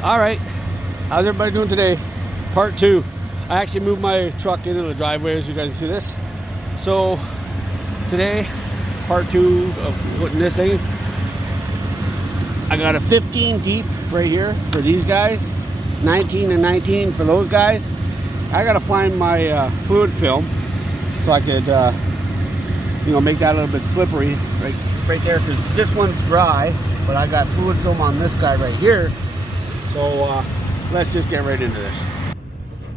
All right, how's everybody doing today? Part 2. I actually moved my truck into the driveway, as you guys can see this. So today, part 2 of putting this thing. I got a 15 deep right here for these guys, 19 and 19 for those guys. I gotta find my fluid film so I could, make that a little bit slippery right there, because this one's dry, but I got fluid film on this guy right here. So let's just get right into this.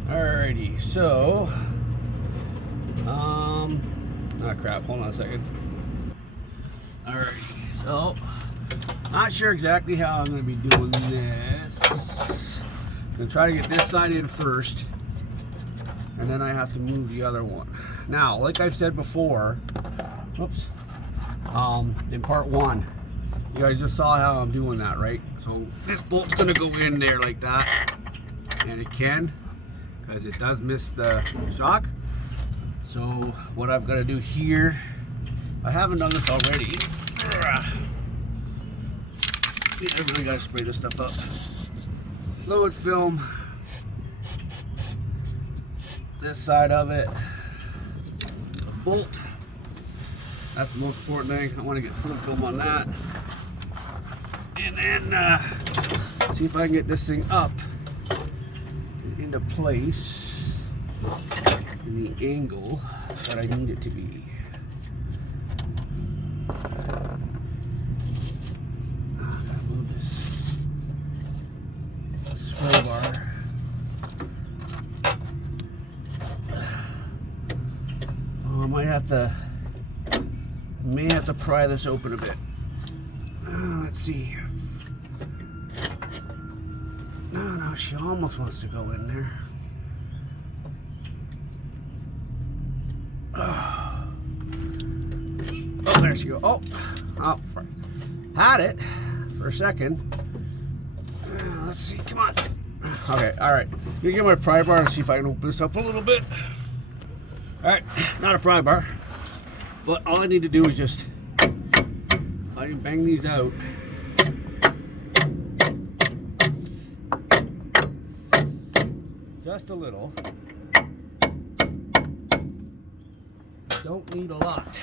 Alrighty, so crap, hold on a second. Alrighty, so not sure exactly how I'm gonna be doing this. I'm gonna try to get this side in first, and then I have to move the other one. Now, like I've said before, whoops, in part 1, you guys just saw how I'm doing that, right? So this bolt's gonna go in there like that, and it can, because it does miss the shock. So what I've got to do here, I haven't done this already. I really got to spray this stuff up. Fluid film, this side of it, the bolt. That's the most important thing. I want to get fluid film on that. And then see if I can get this thing up into place in the angle that I need it to be. I gotta move this sway bar. Oh, I may have to pry this open a bit. Let's see. No, she almost wants to go in there. Oh, there she goes. Oh, had it for a second. Let's see, come on. Okay, all right. Let me get my pry bar and see if I can open this up a little bit. All right, not a pry bar, but all I need to do is just, I can bang these out. Just a little. Don't need a lot.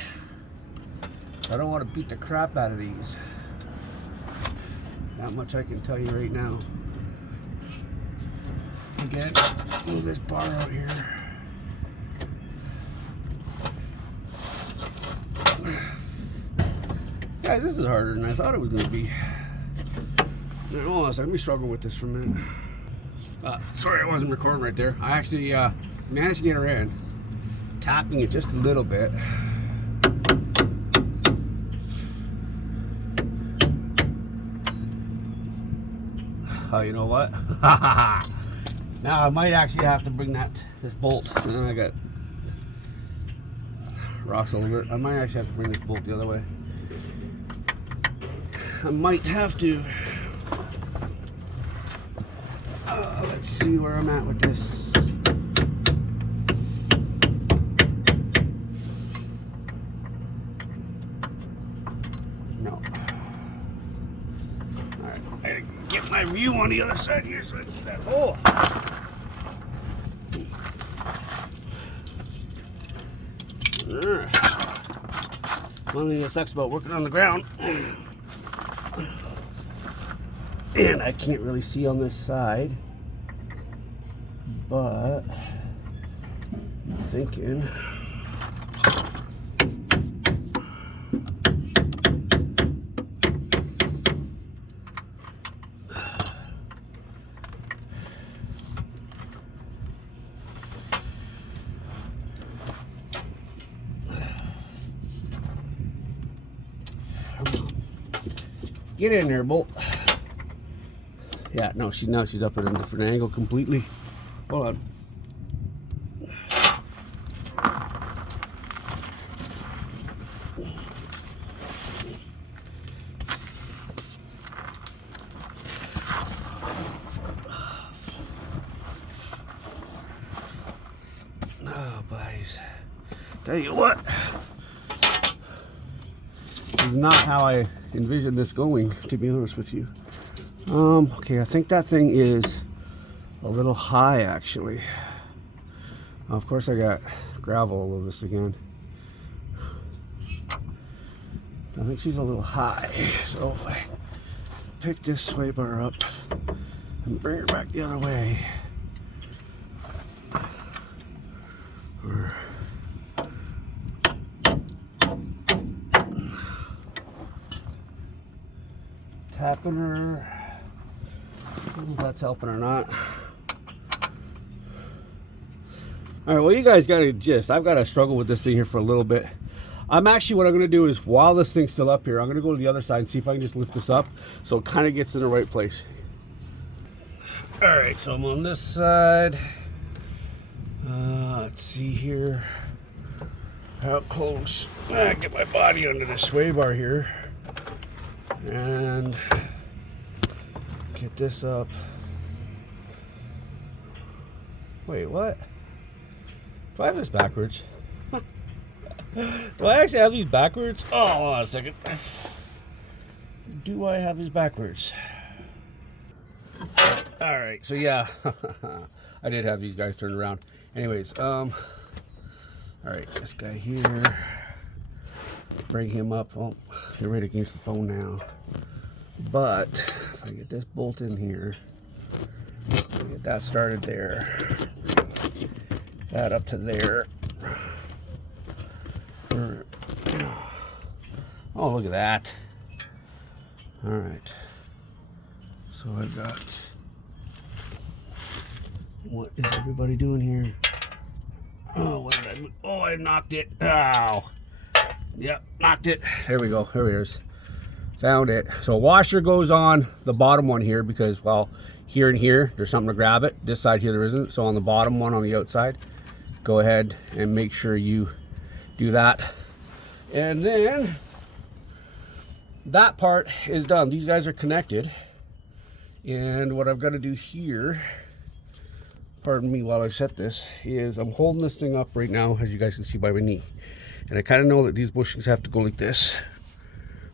I don't want to beat the crap out of these. That much I can tell you right now. Again, move this bar out here. Guys, this is harder than I thought it was going to be. Hold on a second, let me struggle with this for a minute. Sorry, I wasn't recording right there. I actually managed to get her in, tapping it just a little bit. Oh, you know what? Now I might actually have to bring this bolt. I got rocks all over it. I might actually have to bring this bolt the other way. I might have to. Let's see where I'm at with this. No. Alright, I gotta get my view on the other side here so I can see that hole. One thing that sucks about working on the ground, and I can't really see on this side, but I'm thinking get in there, bolt. Yeah, no, she's up at a different angle completely. Hold on. Oh, boys. Tell you what, this is not how I envisioned this going, to be honest with you. Okay, I think that thing is a little high actually. Of course I got gravel all over this again. I think she's a little high, so if I pick this sway bar up and bring her back the other way, or tapping her, I don't know if that's helping or not. Alright, well, you guys got a gist. I've got to struggle with this thing here for a little bit. What I'm going to do is, while this thing's still up here, I'm going to go to the other side and see if I can just lift this up so it kind of gets in the right place. Alright, so I'm on this side. Let's see here how close. Get my body under the sway bar here and get this up. Wait, what? Do I have this backwards? Do I actually have these backwards? Oh, hold on a second. Do I have these backwards? Alright, so yeah. I did have these guys turned around. Anyways, alright, this guy here. Bring him up. Oh, you're right against the phone now. But, if I get this bolt in here, get that started there. That up to there. Oh, look at that. Alright. So I've got... What is everybody doing here? Oh, what did I do? Oh, I knocked it. Ow. Yep, knocked it. There we go. There it is. Found it. So washer goes on the bottom one here because, well, here and here, there's something to grab it. This side here, there isn't. So on the bottom one on the outside, go ahead and make sure you do that. And then that part is done. These guys are connected. And what I've got to do here, pardon me while I set this, is I'm holding this thing up right now, as you guys can see by my knee. And I kind of know that these bushings have to go like this,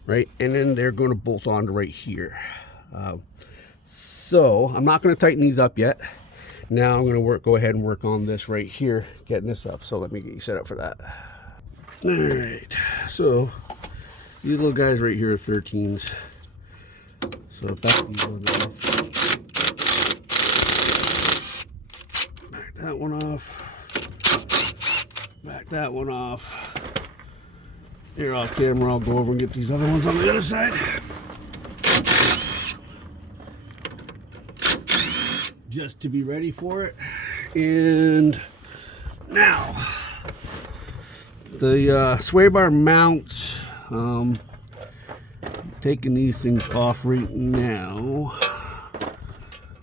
right? And then they're going to bolt on to right here. So I'm not going to tighten these up yet. Now I'm going to go ahead and work on this right here, getting this up. So let me get you set up for that. All right, so these little guys right here are 13s. So back these ones off. Back that one off. Back that one off. Here off camera, I'll go over and get these other ones on the other side. Just to be ready for it. And now, the sway bar mounts, taking these things off right now.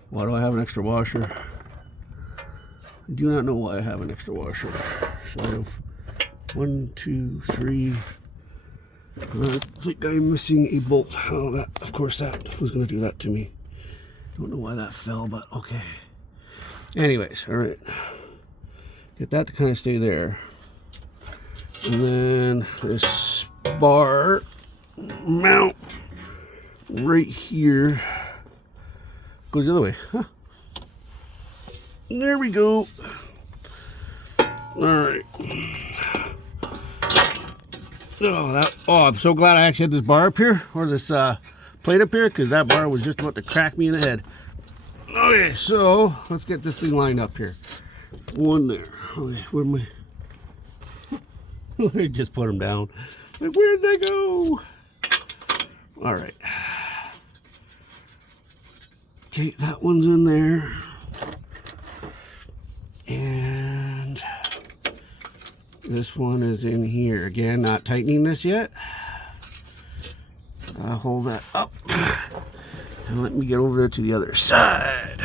Why do I have an extra washer? I do not know why I have an extra washer. So I have 1, 2, 3. I think I'm missing a bolt. Oh, that, of course, that was going to do that to me. Don't know why that fell, but okay. Anyways, all right. Get that to kind of stay there. And then this bar mount right here goes the other way. Huh. There we go. All right. Oh, I'm so glad I actually had this bar up here, or this plate up here, because that bar was just about to crack me in the head. Okay, so let's get this thing lined up here. One there. Okay, where am I? Just put them down. Like, where'd they go? All right. Okay, that one's in there. And this one is in here. Again, not tightening this yet. I'll hold that up. And let me get over there to the other side.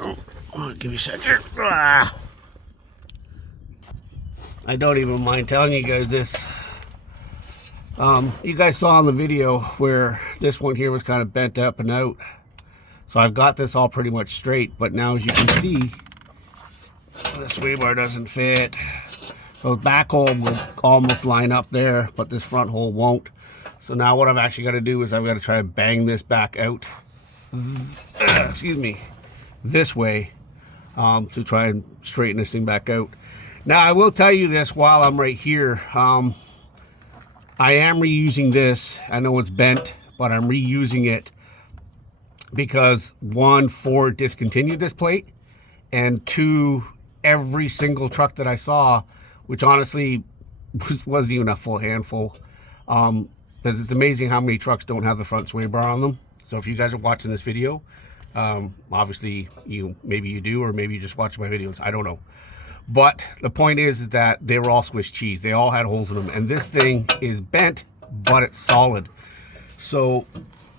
Oh, give me a sec here. Ah. I don't even mind telling you guys this. You guys saw in the video where this one here was kind of bent up and out. So I've got this all pretty much straight, but now as you can see, the sway bar doesn't fit. So the back hole will almost line up there, but this front hole won't. So now what I've actually got to do is I've got to try to bang this back out, excuse me, this way, to try and straighten this thing back out. Now I will tell you this while I'm right here, I am reusing this. I know it's bent, but I'm reusing it because one, Ford discontinued this plate, and two, every single truck that I saw, which honestly wasn't even a full handful, because it's amazing how many trucks don't have the front sway bar on them. So if you guys are watching this video, obviously maybe you do, or maybe you just watch my videos, I don't know. But the point is that they were all Swiss cheese. They all had holes in them, and this thing is bent, but it's solid. So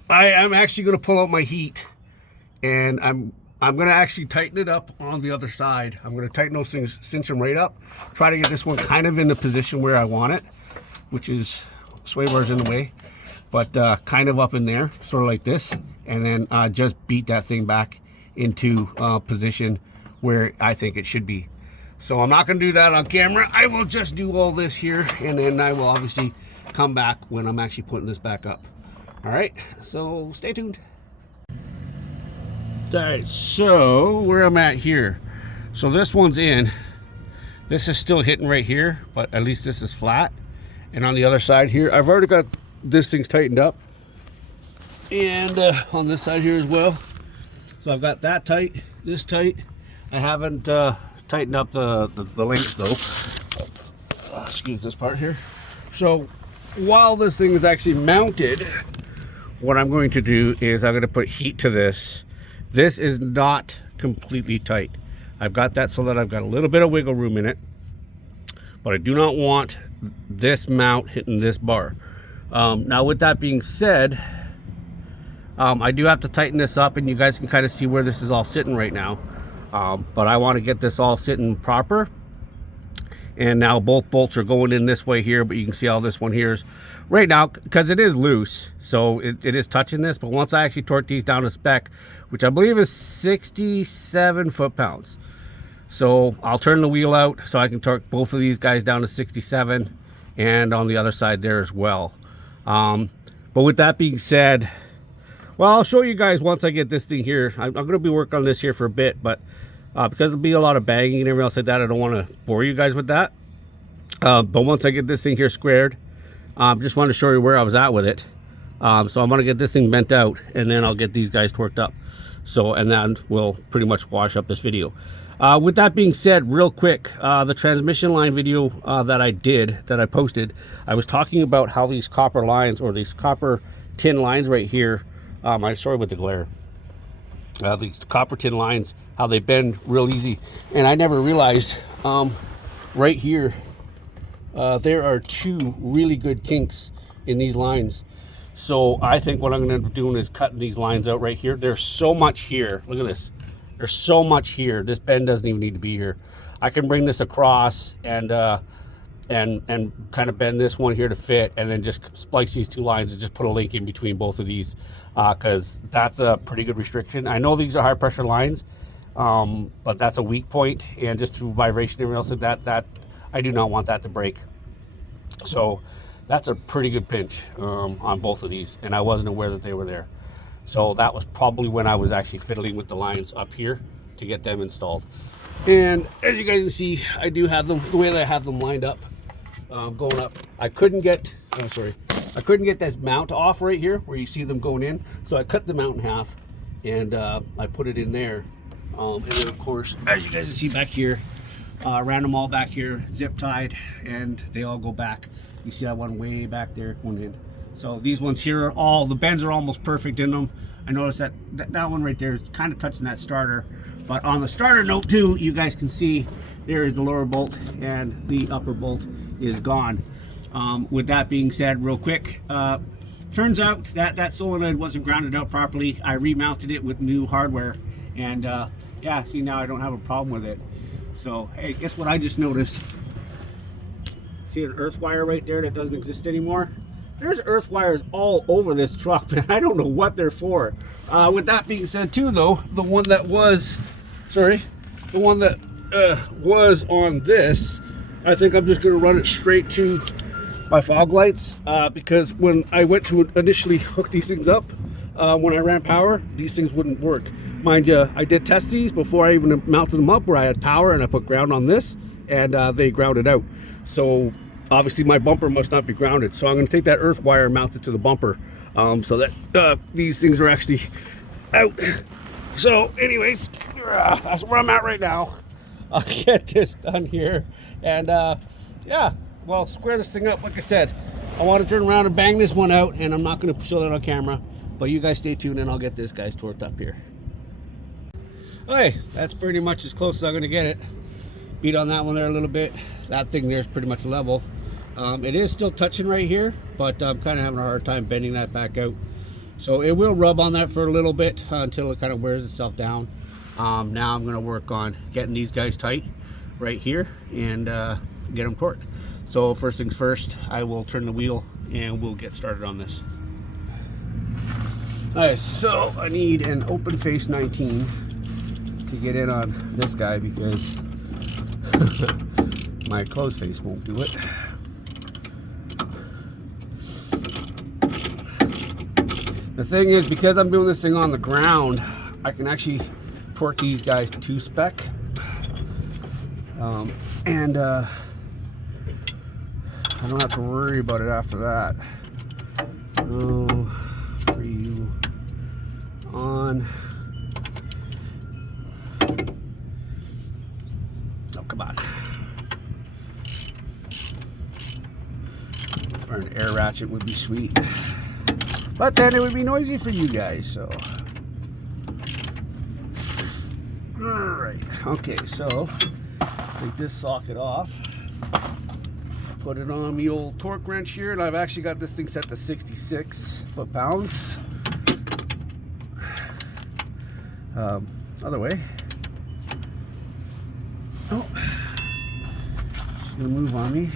I'm actually going to pull out my heat, and I'm going to actually tighten it up on the other side. I'm going to tighten those things, cinch them right up, try to get this one kind of in the position where I want it, which is sway bars in the way, but kind of up in there, sort of like this, and then just beat that thing back into position where I think it should be. So I'm not going to do that on camera. I will just do all this here, and then I will obviously come back when I'm actually putting this back up. All right, so stay tuned. All right, so where I'm at here. So this one's in. This is still hitting right here, but at least this is flat. And on the other side here, I've already got this thing's tightened up. And on this side here as well. So I've got that tight, this tight. I haven't tightened up the links though. Excuse this part here. So while this thing is actually mounted, what I'm going to do is I'm going to put heat to this. This is not completely tight. I've got that so that I've got a little bit of wiggle room in it, but I do not want this mount hitting this bar. Now with that being said, I do have to tighten this up, and you guys can kind of see where this is all sitting right now. But I want to get this all sitting proper. And now both bolts are going in this way here, but you can see how this one here is right now, because it is loose, so it is touching this. But once I actually torque these down to spec, which I believe is 67 foot-pounds, so I'll turn the wheel out so I can torque both of these guys down to 67, and on the other side there as well. But with that being said, well, I'll show you guys once I get this thing here. I'm going to be working on this here for a bit, but because there'll be a lot of banging and everything else like that, I don't want to bore you guys with that. But once I get this thing here squared, just wanted to show you where I was at with it. So I'm going to get this thing bent out, and then I'll get these guys torqued up. So, and then we'll pretty much wash up this video. With that being said, real quick, the transmission line video that I posted, I was talking about how these copper lines, or these copper tin lines right here, I'm sorry with the glare, these copper tin lines, how they bend real easy. And I never realized right here, there are two really good kinks in these lines. So I think what I'm going to be doing is cutting these lines out right here. There's so much here. Look at this. There's so much here. This bend doesn't even need to be here. I can bring this across and kind of bend this one here to fit, and then just splice these two lines and just put a link in between both of these, because that's a pretty good restriction. I know these are high pressure lines, but that's a weak point, and just through vibration and everything else, that I do not want that to break. So that's a pretty good pinch on both of these, and I wasn't aware that they were there. So that was probably when I was actually fiddling with the lines up here to get them installed. And as you guys can see, I do have them the way that I have them lined up, going up. I couldn't get this mount off right here where you see them going in, so I cut the mount in half, and I put it in there. And then of course, as you guys can see back here, ran them all back here, zip tied, and they all go back. You see that one way back there going in. So these ones here are the bends are almost perfect in them. I noticed that one right there is kind of touching that starter. But on the starter note too, you guys can see there is the lower bolt, and the upper bolt is gone. With that being said, real quick, turns out that solenoid wasn't grounded out properly. I remounted it with new hardware, and yeah, see, now I don't have a problem with it. So hey, guess what I just noticed? See an earth wire right there that doesn't exist anymore? There's earth wires all over this truck, man. I don't know what they're for. With that being said too though, the one that was on this, I think I'm just gonna run it straight to my fog lights, because when I went to initially hook these things up, when I ran power, these things wouldn't work. Mind you, I did test these before I even mounted them up, where I had power and I put ground on this, and they grounded out. So obviously my bumper must not be grounded. So I'm going to take that earth wire and mount it to the bumper, so that these things are actually out. So anyways, that's where I'm at right now. I'll get this done here, and yeah, well, square this thing up. Like I said, I want to turn around and bang this one out, and I'm not going to show that on camera, but you guys stay tuned and I'll get this guy's torqued up here. Okay, that's pretty much as close as I'm going to get it. Beat on that one there a little bit. That thing there is pretty much level. It is still touching right here, but I'm kind of having a hard time bending that back out. So it will rub on that for a little bit until it kind of wears itself down. Now I'm going to work on getting these guys tight right here and get them torqued. So first things first, I will turn the wheel and we'll get started on this. Alright, so I need an open face 19 to get in on this guy, because my closed face won't do it. The thing is, because I'm doing this thing on the ground, I can actually torque these guys to spec, and I don't have to worry about it after that. For you on. Oh, come on. Or an air ratchet would be sweet. But then it would be noisy for you guys, so. Alright, okay, so take this socket off. Put it on the old torque wrench here, and I've actually got this thing set to 66 foot-pounds. Other way. Oh, she's gonna move on me.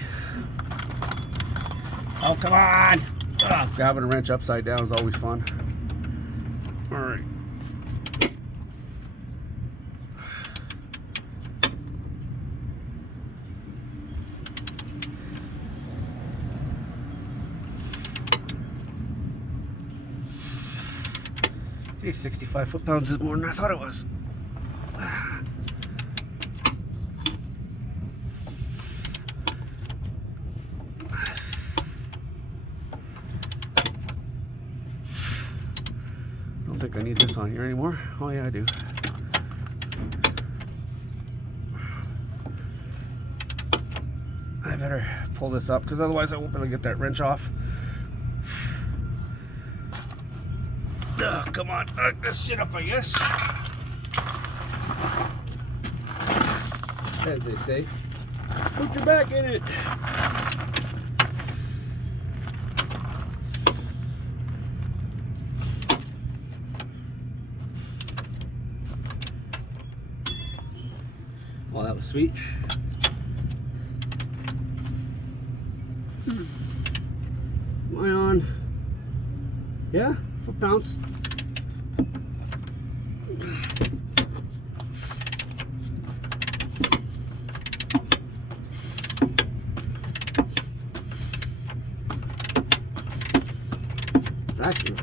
Oh, come on! Ugh, grabbing a wrench upside down is always fun. All right. Gee, 65 foot-pounds is more than I thought it was. I don't think I need this on here anymore. Oh yeah, I do. I better pull this up, because otherwise I won't be able to get that wrench off. Oh, come on, let's sit up, I guess. As they say, put your back in it. Well, that was sweet. Am I on? Yeah, foot-pounds. Actually,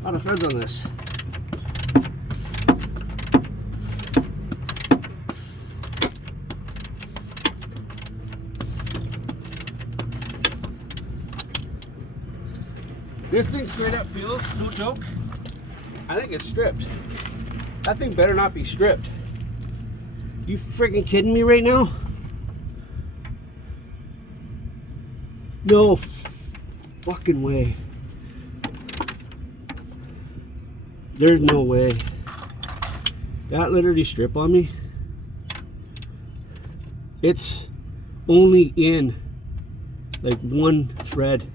a lot of threads on this. This thing straight up feels, no joke, I think it's stripped. That thing better not be stripped. You freaking kidding me right now? No fucking way. There's no way. That literally strip on me. It's only in like one thread.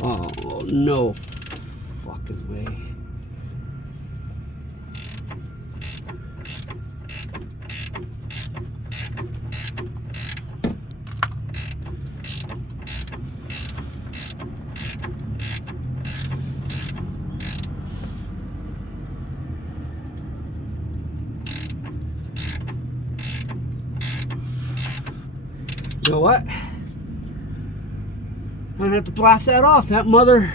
Oh, no fucking way. You know what? I'm gonna have to blast that off. That mother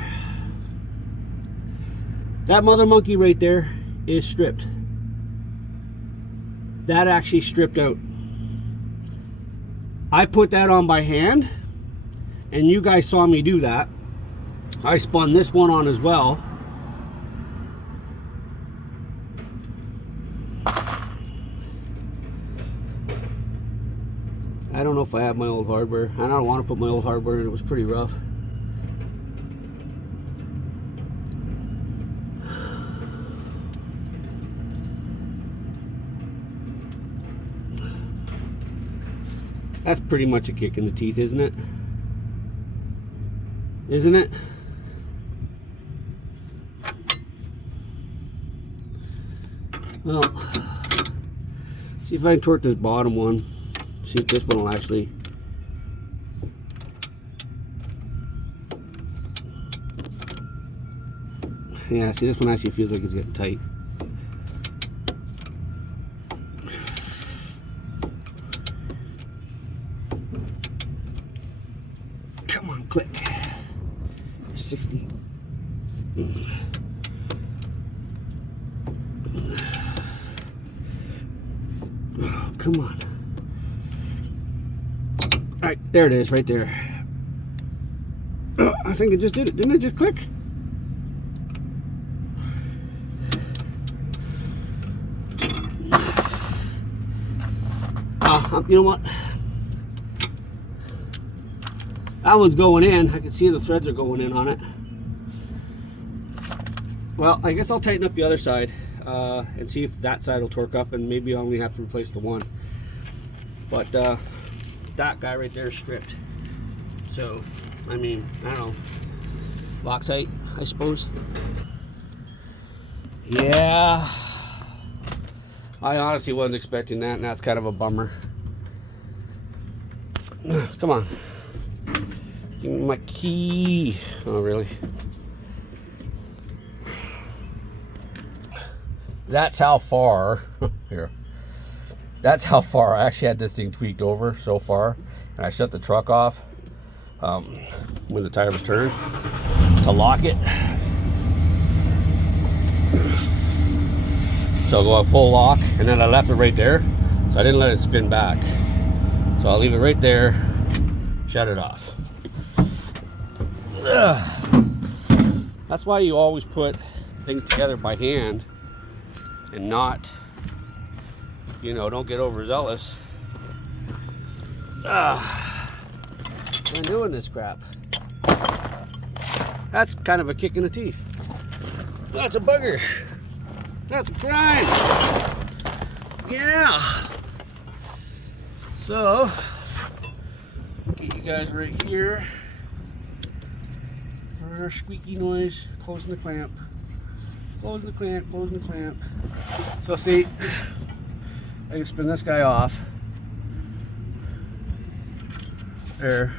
monkey right there is stripped. That actually stripped out. I put that on by hand, and you guys saw me do that. I spun this one on as well. I don't know if I have my old hardware. I don't want to put my old hardware in. It was pretty rough. That's pretty much a kick in the teeth, isn't it? Isn't it? Well, see if I can torque this bottom one. See if this one will actually. Yeah, see, this one actually feels like it's getting tight. Come on, click. 60. Oh, come on. All right, there it is, right there. Oh, I think it just did it. Didn't it just click? You know what? That one's going in. I can see the threads are going in on it. Well, I guess I'll tighten up the other side and see if that side will torque up, and maybe I only have to replace the one. But that guy right there is stripped. So, I mean, I don't know. Loctite, I suppose. Yeah. I honestly wasn't expecting that, and that's kind of a bummer. Come on. Give me my key. Oh, really? That's how far. Here. That's how far I actually had this thing tweaked over so far. And I shut the truck off when the tire was turned to lock it. So I'll go a full lock, and then I left it right there. So I didn't let it spin back. So I'll leave it right there, shut it off. Ugh. That's why you always put things together by hand and not, you know, don't get overzealous. I'm doing this crap. That's kind of a kick in the teeth. That's a bugger. That's a grind. Yeah. So, get you guys right here. For squeaky noise, closing the clamp. Closing the clamp, closing the clamp. So see, I can spin this guy off. There,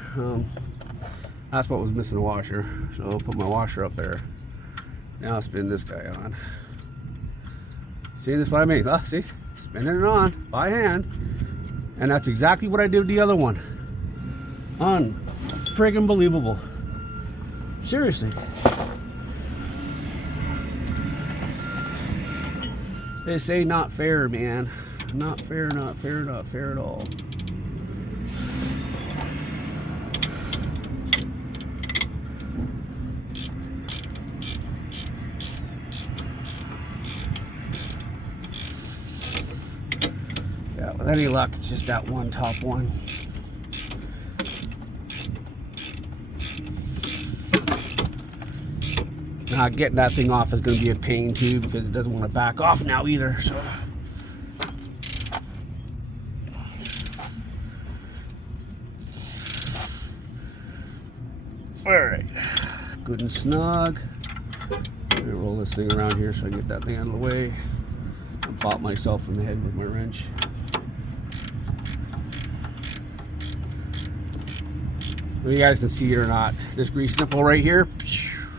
that's what was missing, the washer. So I'll put my washer up there. Now I'll spin this guy on. See, this is what I mean. See, spinning it on by hand. And that's exactly what I did with the other one. Unfriggin' believable. Seriously. They say not fair, man. Not fair, not fair, not fair at all. Yeah, with any luck, it's just that one top one. Getting that thing off is going to be a pain too, because it doesn't want to back off now either. So, all right, good and snug. Let me roll this thing around here so I can get that thing out of the way. I bop myself in the head with my wrench. If you guys can see it or not, this grease nipple right here,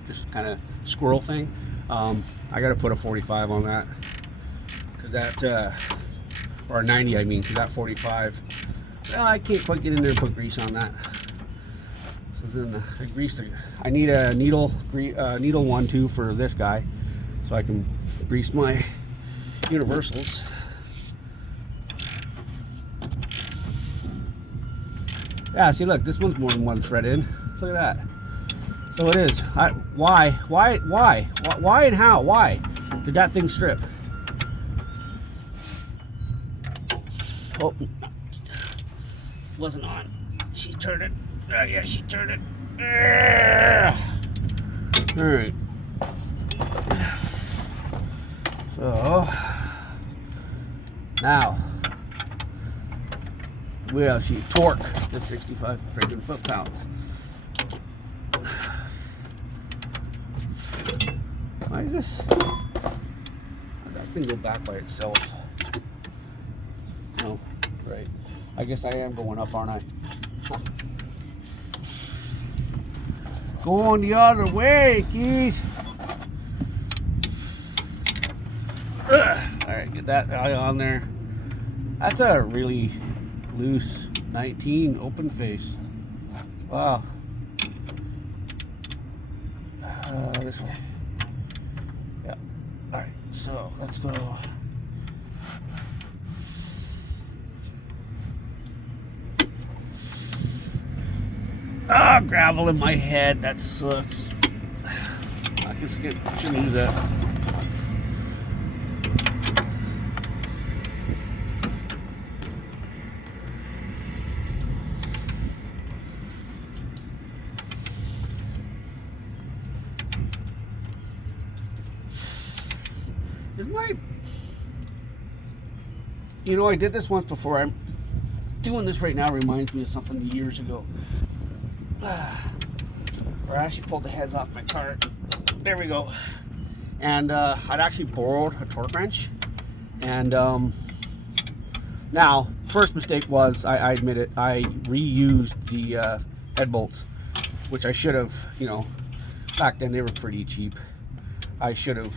just kind of squirrel thing. I got to put a 45 on that, because that or a 90, I mean, because that 45 I can't quite get in there and put grease on that. This is in the grease. I need a needle one too for this guy, so I can grease my universals. Yeah, see, look, this one's more than one thread in. Look at that. So it is. Why and how? Why did that thing strip? Oh, wasn't on. She turned it. Yeah, she turned it. All right. So now will she torque the 65 freaking foot-pounds? Why is this? How'd that thing go back by itself? No, right. I guess I am going up, aren't I? Huh. Going the other way, keys. Alright, get that eye on there. That's a really loose 19 open face. Wow. This way. Yeah. Alright, so let's go. Ah, gravel in my head. That sucks. I guess I shouldn't use that. Is my... You know, I did this once before. I'm doing this right now reminds me of something years ago. Where I actually pulled the heads off my cart. There we go. And I'd actually borrowed a torque wrench. And now, first mistake was, I admit it, I reused the head bolts, which I should have, you know, back then they were pretty cheap. I should have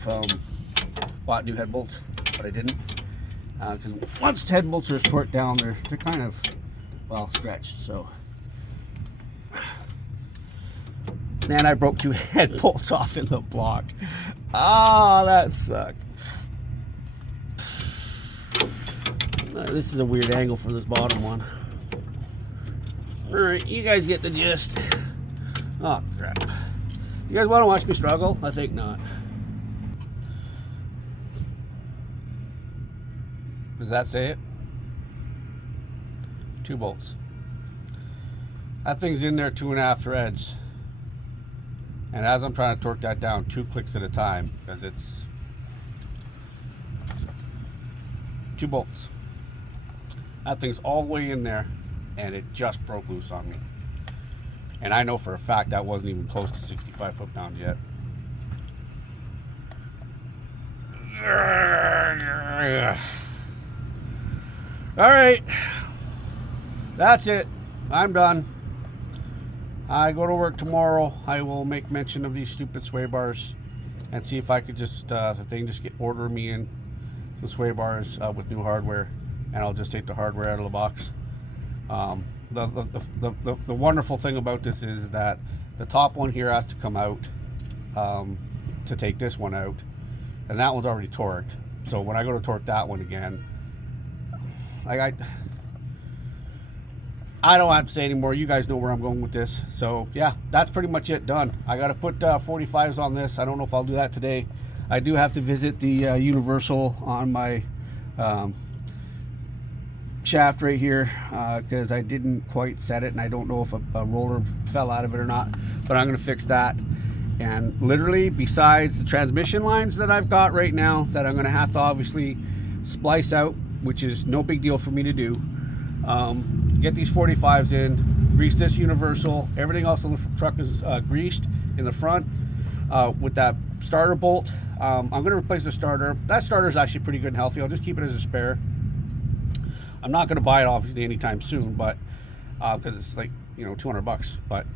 bought new head bolts, but I didn't. Because once head bolts are torqued down, they're kind of, well, stretched, so. Man, I broke 2 head bolts off in the block. Ah, that sucked. This is a weird angle for this bottom one. Alright, you guys get the gist. Oh, crap. You guys want to watch me struggle? I think not. Does that say it? 2 bolts. That thing's in there 2.5 threads. And as I'm trying to torque that down, 2 clicks at a time, because it's 2 bolts. That thing's all the way in there, and it just broke loose on me. And I know for a fact that wasn't even close to 65 foot-pounds yet. All right, that's it. I'm done. I go to work tomorrow. I will make mention of these stupid sway bars and see if I could just, if they can just order me in the sway bars with new hardware, and I'll just take the hardware out of the box. The wonderful thing about this is that the top one here has to come out to take this one out, and that one's already torqued. So when I go to torque that one again, I don't have to say anymore. You guys know where I'm going with this. So yeah, that's pretty much it. Done. I got to put 45s on this. I don't know if I'll do that today. I do have to visit the universal on my shaft right here because I didn't quite set it, and I don't know if a roller fell out of it or not, but I'm going to fix that. And literally, besides the transmission lines that I've got right now that I'm going to have to obviously splice out, which is no big deal for me to do, get these 45s in, grease this universal. Everything else on the truck is greased in the front with that starter bolt. I'm going to replace the starter. That starter is actually pretty good and healthy. I'll just keep it as a spare. I'm not going to buy it obviously anytime soon, but because it's like, you know, $200. But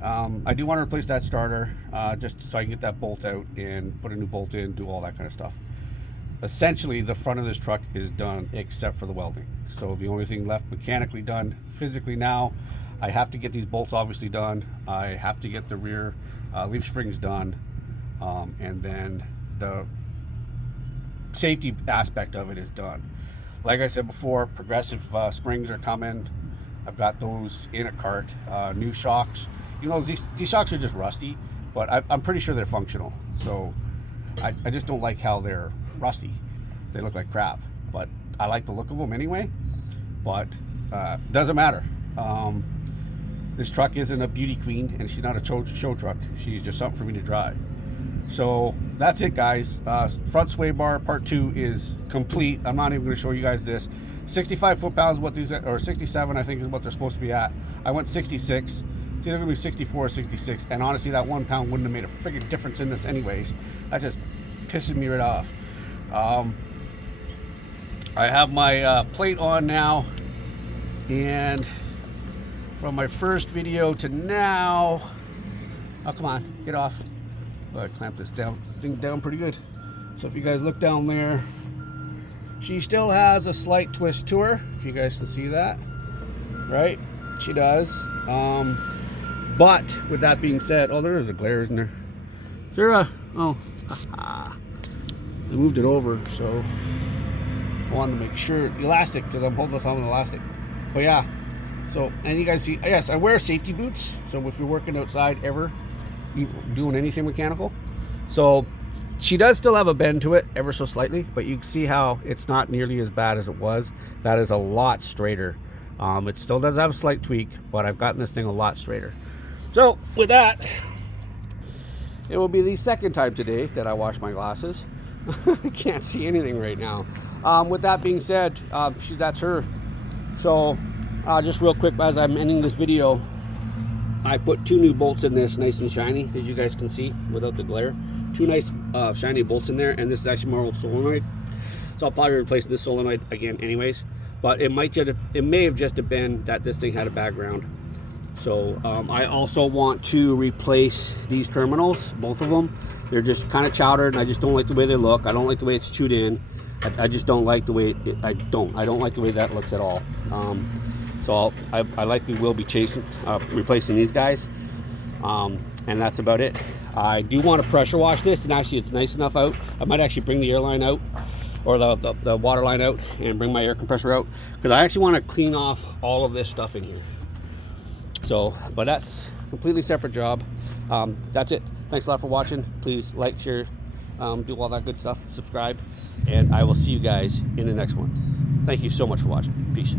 I do want to replace that starter just so I can get that bolt out and put a new bolt in, do all that kind of stuff. essentially the front of this truck is done except for the welding. So the only thing left mechanically done physically now, I have to get these bolts obviously done. I have to get the rear leaf springs done, and then the safety aspect of it is done. Like I said before, progressive springs are coming. I've got those in a cart. New shocks. You know, these shocks are just rusty, but I'm pretty sure they're functional. So I just don't like how they're rusty. They look like crap, but I like the look of them anyway. But doesn't matter. This truck isn't a beauty queen, and she's not a show truck. She's just something for me to drive. So that's it, guys. Front sway bar part 2 is complete. I'm not even going to show you guys this. 65 foot-pounds, what these, or 67, I think is what they're supposed to be at. I went 66. It's either going to be 64 or 66. And honestly, that 1 pound wouldn't have made a freaking difference in this anyways. That just pisses me right off. I have my plate on now, and from my first video to now, oh come on, get off. I clamped this thing down pretty good. So if you guys look down there, she still has a slight twist to her, if you guys can see that, right? She does. But with that being said, oh, there is a glare, isn't there? Is there a, oh, I moved it over, so I wanted to make sure, elastic, because I'm holding this on with elastic. But yeah, so, and you guys see, yes, I wear safety boots, so if you're working outside ever, you doing anything mechanical. So she does still have a bend to it, ever so slightly, but you can see how it's not nearly as bad as it was. That is a lot straighter. It still does have a slight tweak, but I've gotten this thing a lot straighter. So with that, it will be the second time today that I wash my glasses. I can't see anything right now. With that being said, that's her. So just real quick, as I'm ending this video, I put 2 new bolts in this, nice and shiny, as you guys can see without the glare. 2 nice shiny bolts in there, and this is actually my old solenoid. So I'll probably replace this solenoid again anyways. But it may have just been that this thing had a background. So I also want to replace these terminals, both of them. They're just kind of chowdered, and I just don't like the way they look. I don't like the way it's chewed in. I just don't like the way I don't like the way that looks at all. So I likely will be replacing these guys, and that's about it. I do want to pressure wash this, and actually it's nice enough out. I might actually bring the air line out, or the water line out, and bring my air compressor out, because I actually want to clean off all of this stuff in here. So, but that's a completely separate job. That's it. Thanks a lot for watching. Please like, share, do all that good stuff, subscribe, and I will see you guys in the next one. Thank you so much for watching. Peace.